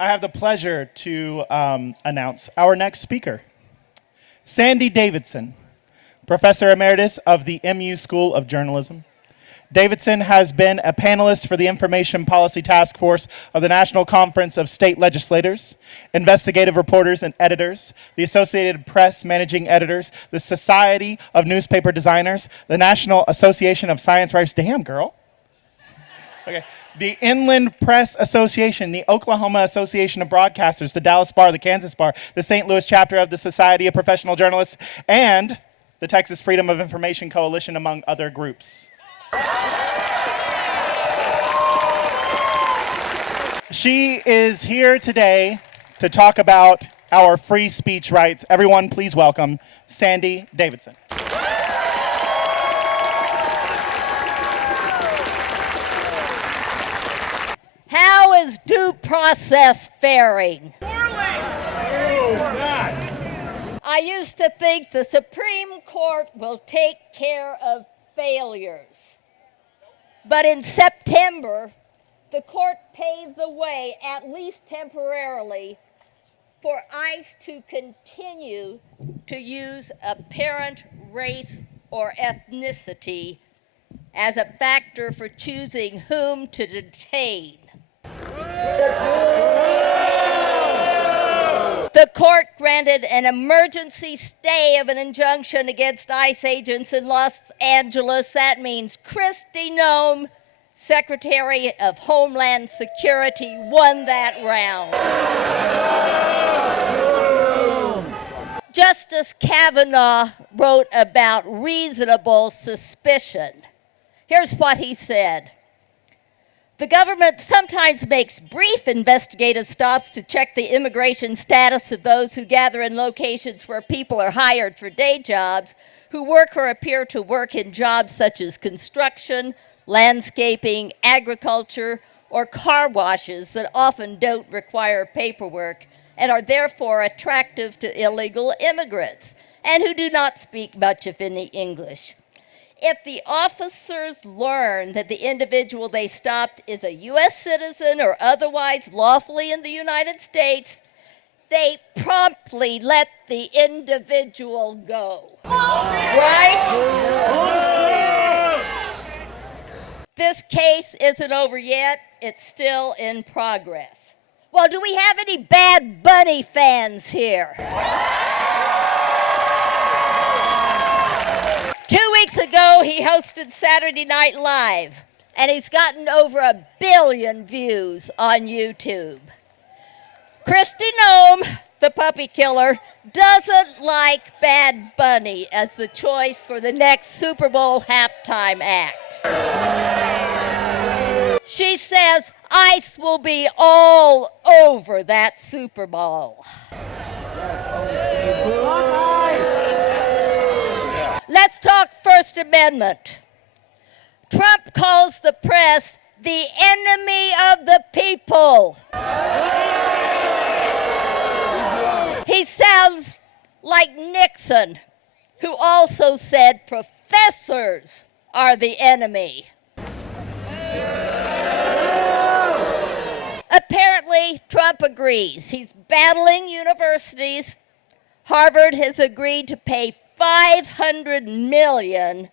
I have the pleasure to announce our next speaker, Sandy Davidson, Professor Emeritus of the MU School of Journalism. Davidson has been a panelist for the Information Policy Task Force of the National Conference of State Legislators, Investigative Reporters and Editors, the Associated Press Managing Editors, the Society of Newspaper Designers, the National Association of Science Writers. Damn, girl. Okay. The Inland Press Association, the Oklahoma Association of Broadcasters, the Dallas Bar, the Kansas Bar, the St. Louis chapter of the Society of Professional Journalists, and the Texas Freedom of Information Coalition, among other groups. She is here today to talk about our free speech rights. Everyone, please welcome Sandy Davidson. How is due process faring? I used to think the Supreme Court will take care of failures. But in September, the court paved the way, at least temporarily, for ICE to continue to use apparent race or ethnicity as a factor for choosing whom to detain. The court granted an emergency stay of an injunction against ICE agents in Los Angeles. That means Kristi Noem, Secretary of Homeland Security, won that round. Justice Kavanaugh wrote about reasonable suspicion. Here's what he said. The government sometimes makes brief investigative stops to check the immigration status of those who gather in locations where people are hired for day jobs, who work or appear to work in jobs such as construction, landscaping, agriculture, or car washes that often don't require paperwork and are therefore attractive to illegal immigrants, and who do not speak much, if any, English. If the officers learn that the individual they stopped is a U.S. citizen or otherwise lawfully in the United States, they promptly let the individual go. Right? This case isn't over yet. It's still in progress. Well, do we have any Bad Bunny fans here? 2 weeks ago, he hosted Saturday Night Live, and he's gotten over 1 billion views on YouTube. Kristi Noem, the puppy killer, doesn't like Bad Bunny as the choice for the next Super Bowl halftime act. She says ICE will be all over that Super Bowl. Let's talk First Amendment. Trump calls the press the enemy of the people. He sounds like Nixon, who also said professors are the enemy. Apparently, Trump agrees. He's battling universities. Harvard has agreed to pay $500 million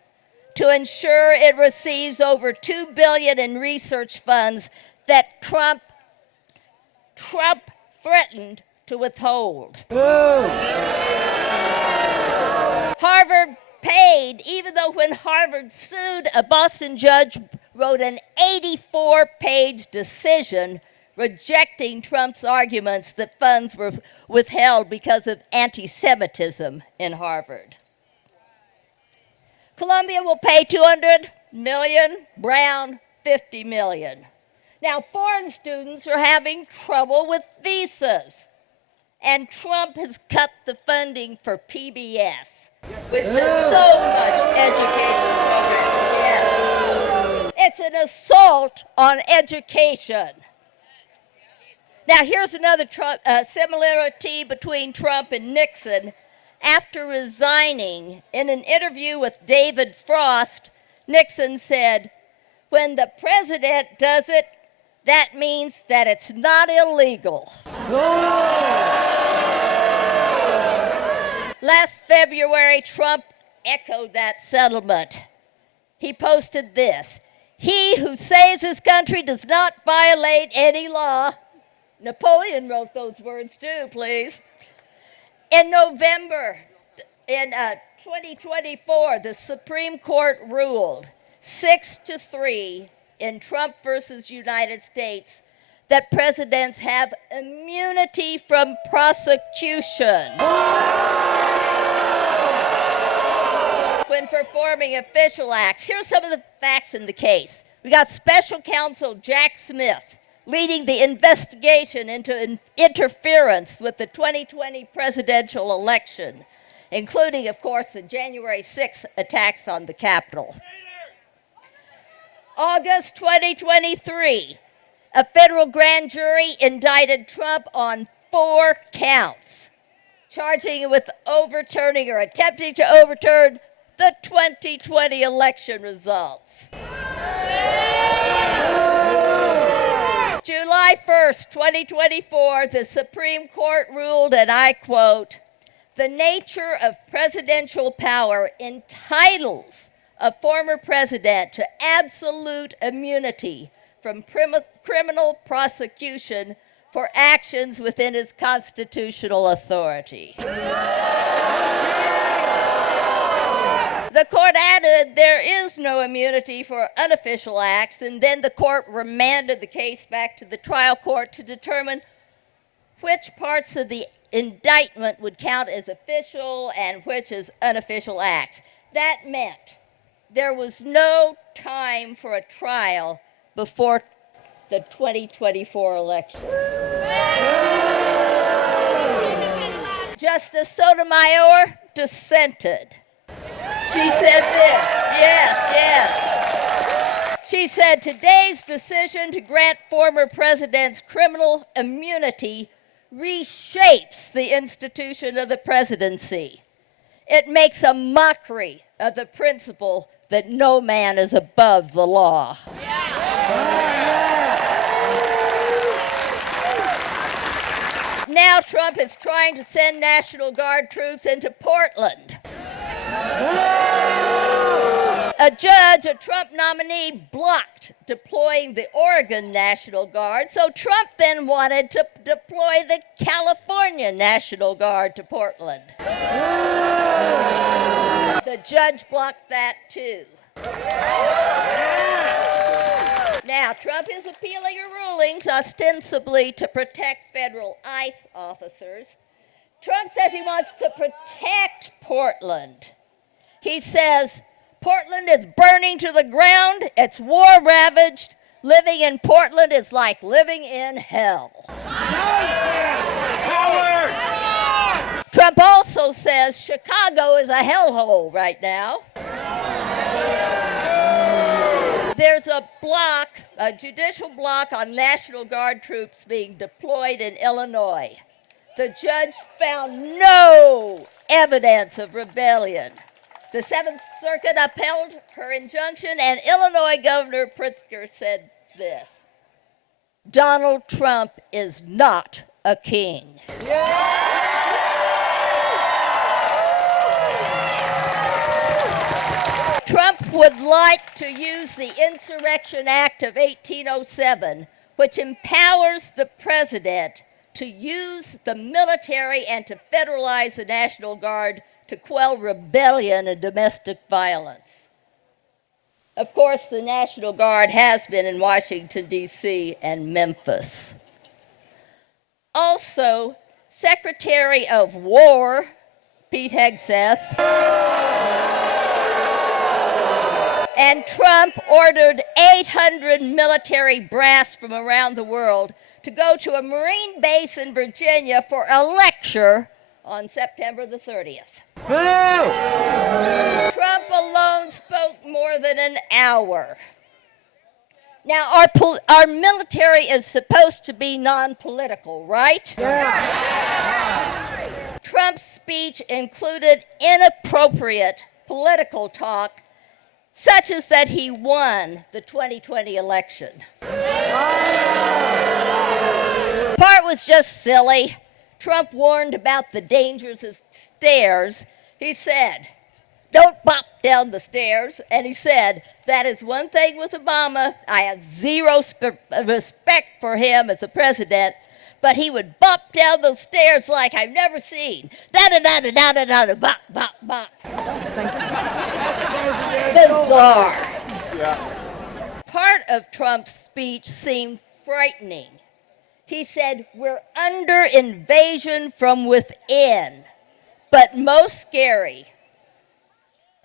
to ensure it receives over $2 billion in research funds that Trump threatened to withhold. Harvard paid, even though when Harvard sued, a Boston judge wrote an 84-page decision rejecting Trump's arguments that funds were withheld because of anti-Semitism in Harvard. Columbia will pay $200 million, Brown $50 million. Now, foreign students are having trouble with visas, and Trump has cut the funding for PBS, which does so much education programming. Yes. It's an assault on education. Now, here's another similarity between Trump and Nixon. After resigning, in an interview with David Frost, Nixon said, "When the president does it, That means that it's not illegal. Last February, Trump echoed that settlement. He posted this: "He who saves his country does not violate any law." Napoleon wrote those words too, please. In November, in 2024, the Supreme Court ruled 6-3 in Trump versus United States that presidents have immunity from prosecution when performing official acts. Here's some of the facts in the case. We got Special Counsel Jack Smith leading the investigation into interference with the 2020 presidential election, including, of course, the January 6th attacks on the Capitol. August 2023, a federal grand jury indicted Trump on 4 counts, charging him with overturning or attempting to overturn the 2020 election results. July 1st, 2024, the Supreme Court ruled, and I quote, "The nature of presidential power entitles a former president to absolute immunity from criminal prosecution for actions within his constitutional authority." The court added there is no immunity for unofficial acts, and then the court remanded the case back to the trial court to determine which parts of the indictment would count as official and which as unofficial acts. That meant there was no time for a trial before the 2024 election. Justice Sotomayor dissented. She said this, yes. She said, "Today's decision to grant former presidents criminal immunity reshapes the institution of the presidency. It makes a mockery of the principle that no man is above the law." Now Trump is trying to send National Guard troops into Portland. A judge, a Trump nominee, blocked deploying the Oregon National Guard, so Trump then wanted to deploy the California National Guard to Portland. The judge blocked that too. Now, Trump is appealing her rulings ostensibly to protect federal ICE officers. Trump says he wants to protect Portland. He says, "Portland is burning to the ground. It's war-ravaged. Living in Portland is like living in hell." Trump also says Chicago is a hellhole right now. There's a judicial block on National Guard troops being deployed in Illinois. The judge found no evidence of rebellion. The Seventh Circuit upheld her injunction, and Illinois Governor Pritzker said this: "Donald Trump is not a king." Trump would like to use the Insurrection Act of 1807, which empowers the president to use the military and to federalize the National Guard to quell rebellion and domestic violence. Of course, the National Guard has been in Washington, D.C. and Memphis. Also, Secretary of War Pete Hegseth and Trump ordered 800 military brass from around the world to go to a Marine base in Virginia for a lecture on September the 30th. Trump alone spoke more than an hour. Now, our military is supposed to be non-political, right? Yeah. Trump's speech included inappropriate political talk such as that he won the 2020 election. Part was just silly. Trump warned about the dangers of stairs. He said, "Don't bop down the stairs." And he said, "That is one thing with Obama. I have zero respect for him as a president, but he would bop down those stairs like I've never seen. Da-da-da-da-da-da-da, bop, bop, bop." Bizarre. Part of Trump's speech seemed frightening. He said, "We're under invasion from within." But most scary,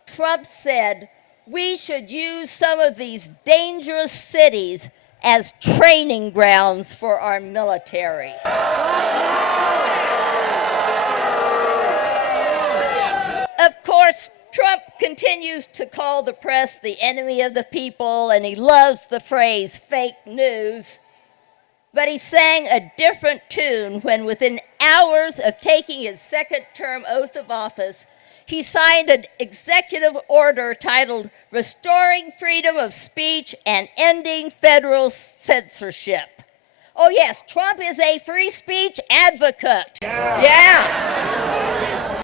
Trump said, "We should use some of these dangerous cities as training grounds for our military." Of course, Trump continues to call the press the enemy of the people, and he loves the phrase fake news. But he sang a different tune when, within hours of taking his second-term oath of office, he signed an executive order titled "Restoring Freedom of Speech and Ending Federal Censorship." Oh yes, Trump is a free speech advocate. Yeah.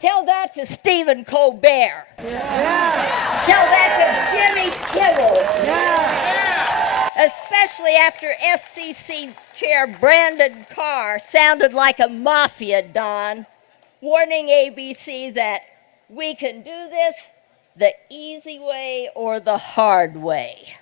Tell that to Stephen Colbert. Tell that to Jimmy Kimmel. Especially after FCC Chair Brandon Carr sounded like a mafia don, warning ABC that we can do this the easy way or the hard way.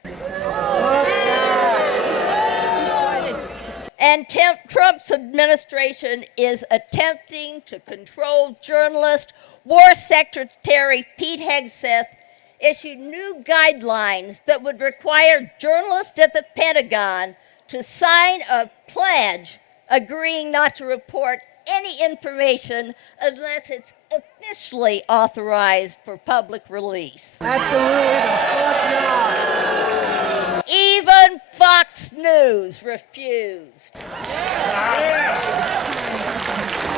And Trump's administration is attempting to control journalists. War Secretary Pete Hegseth issued new guidelines that would require journalists at the Pentagon to sign a pledge agreeing not to report any information unless it's officially authorized for public release. Absolutely the fuck not. Even Fox News refused.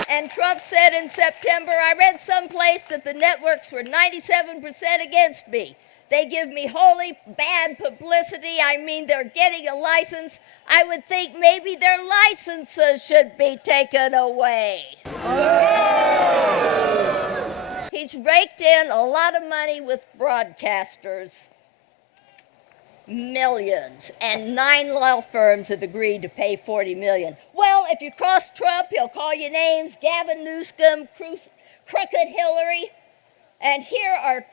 And Trump said in September, "I read someplace that the networks were 97% against me. They give me wholly bad publicity. I mean, they're getting a license. I would think maybe their licenses should be taken away." He's raked in a lot of money with broadcasters, millions, and 9 law firms have agreed to pay $40 million. Well, if you cross Trump, he'll call you names: Gavin Newsom, Crooked Hillary. And here are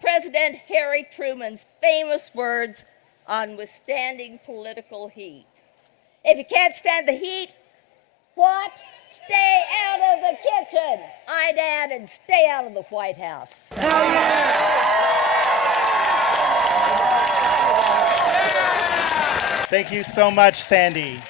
President Harry Truman's famous words on withstanding political heat. "If you can't stand the heat, what? Stay out of the kitchen." I'd add, and stay out of the White House. Hell yeah! Thank you so much, Sandy.